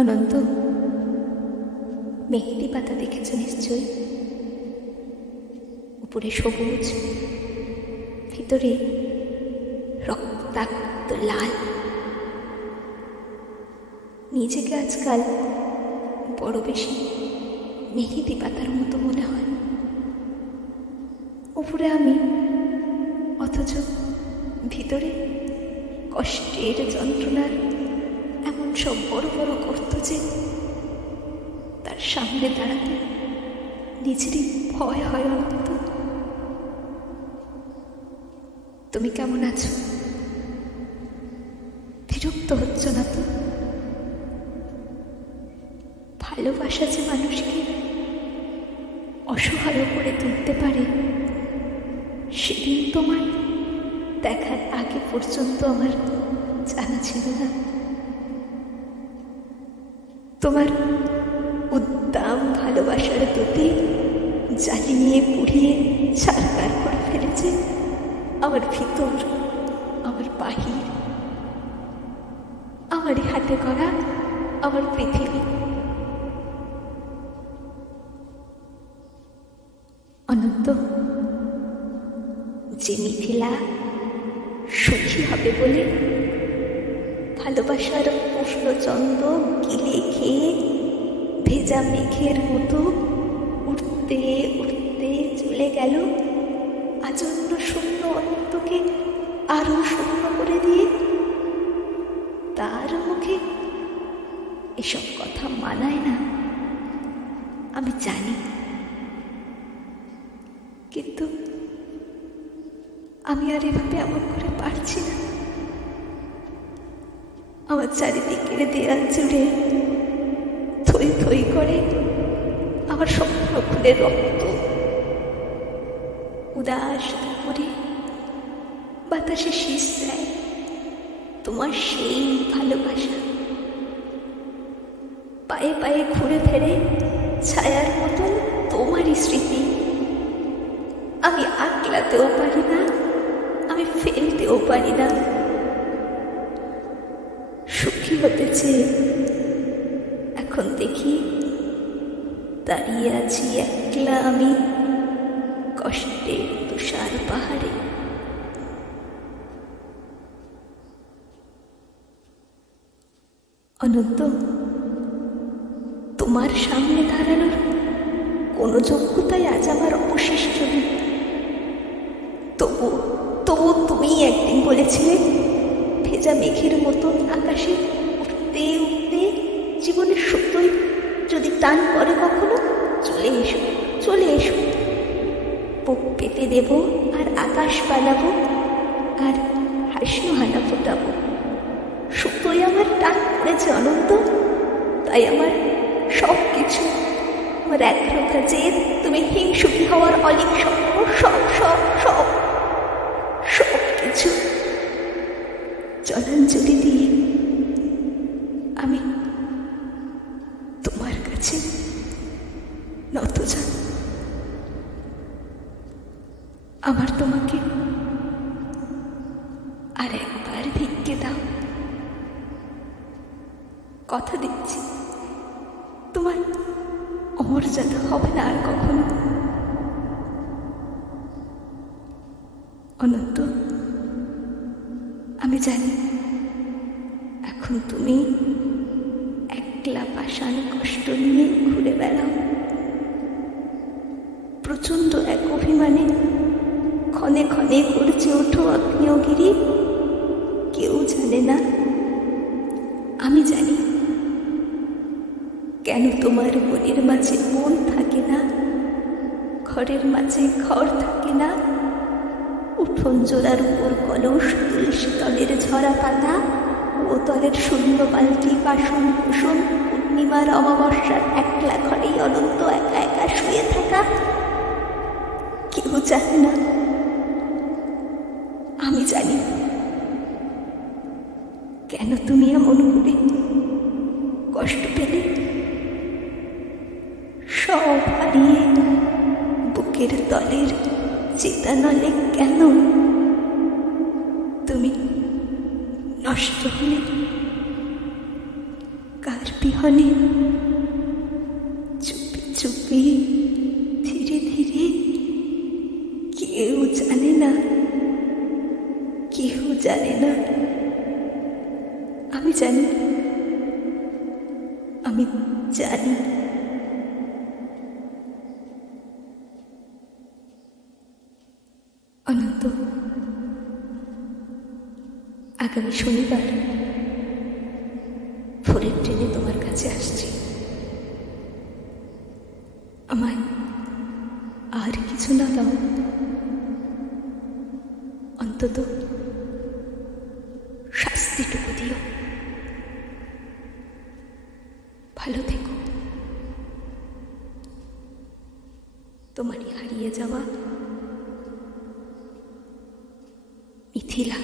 অনন্ত, মেহেদি পাতা দেখেছ নিশ্চয়? উপরে সবুজ, ভিতরে রক্তাক্ত লাল। নিজেকে আজকাল বড় বেশি মেহেদি পাতার মতো মনে হয়। উপরে আমি, অথচ ভিতরে কষ্টের যন্ত্রণার এমন সব বড় বড় গর্ত যে তার সামনে দাঁড়াতে নিজেরই ভয় হয়। অনন্ত, তুমি কেমন আছো? বিরক্ত হচ্ছ না তো? ভালোবাসা যে মানুষকে অসহায় করে তুলতে পারে, সেদিন তোমার দেখার আগে পর্যন্ত আমার জানা ছিল না। তোমার উদ্দাম ভালোবাসার দুটি জ্বালিয়ে পুড়িয়ে ছারকার করে ফেলেছে আমার ভিতর, আমার বাহির, আমারই হাতে করা আমার পৃথিবী। অনন্ত, যে মিথিলা সুখী হবে বলে ভালোবাসার উষ্ণচন্দ্র গিলে খেয়ে ভেজা মেঘের মতো উঠতে উঠতে চলে গেল, আজন্য শূন্য অনন্তকে আরো শূন্য করে দিয়ে তার মুখে এসব কথা মানায় না, আমি জানি। কিন্তু আমি আর এভাবে এমন করে পারছি না। আমার চারিদিকের দেয়াল জুড়ে থই থই করে আমার স্বপ্ন খুলে রক্ত। উদাস করে বাতাসে শীষ দেয় তোমার সেই ভালোবাসা। পায়ে পায়ে ঘুরে ফেরে ছায়ার মতন তোমারই স্মৃতি। আমি আগলাতেও পারি না, আমি ফেলতেও পারি না। সুখী হতে চেয়ে এখন দেখি দাঁড়িয়ে আছি একলা আমি কষ্টের তুষার পাহাড়ে। অনন্ত, তোমার সামনে দাঁড়ানোর কোনো যোগ্যতাই আজ আমার অবশিষ্ট নেই। তবু তুমি একদিন বলেছিলে ভেজা মেঘের মতন আকাশে উঠতে উঠতে জীবনের সুতোয় যদি টান পড়ে কখনো, চলে এসো, চলে এসো। বুক পেতে দেব আর আকাশ বানাবো আর হাসিও হানা ফোটাবো। সুতোয় আমার টান পড়েছে অনন্ত, তাই আমার সব কিছু, আমার একরোখা জেদ, তুমি হিংসুখী হওয়ার অলিক স্বপ্ন, সব সব সব সব কিছু জলাঞ্জলি দিয়ে আমি তোমার কাছে নত যান। আমার তোমাকে আর একবার ভিক্ষে দাও। কথা দিচ্ছি তোমার অমর্যাদা হবে না আর কখনো। অনন্ত, আমি জানি এখন তুমি একলা পাষাণ কষ্ট নিয়ে ঘুরে বেড়াও। প্রচণ্ড এক অভিমানে ক্ষণে ক্ষণে করছে ওঠো আগ্নেয়গিরি। কেউ জানে না, আমি জানি কেন তোমার মনের মাঝে মন থাকে না, ঘরের মাঝে ঘর থাকে না। উঠোন জোড়ার উপর কলস, তুলসী তলের ঝরা পাতা, ও তলের শূন্য বালতি, বাসন কুসুম, পূর্ণিমার অমাবস্যার একলা ঘরেই অনন্ত একা একা শুয়ে থাকা। কেউ জানে না, আমি জানি কেন তুমি এমন করে কষ্ট পেলে। সব হারিয়ে বুকের তলের চেতনালে কেন তুমি নষ্ট হলে কার বিহ সাবধানে, চুপি চুপি, ধীরে ধীরে, কেউ জানে না, কেউ জানে না। আমি জানি, আমি জানি। অনন্ত, আগামী শনিবার ভোরের ট্রেনে তোমার কাছে আসছি। আমায় আর কিছু না দাও, অন্তত শাস্তিটুকু দিও। ভালো থেকো। তোমারই হারিয়ে যাওয়া মিথিলা।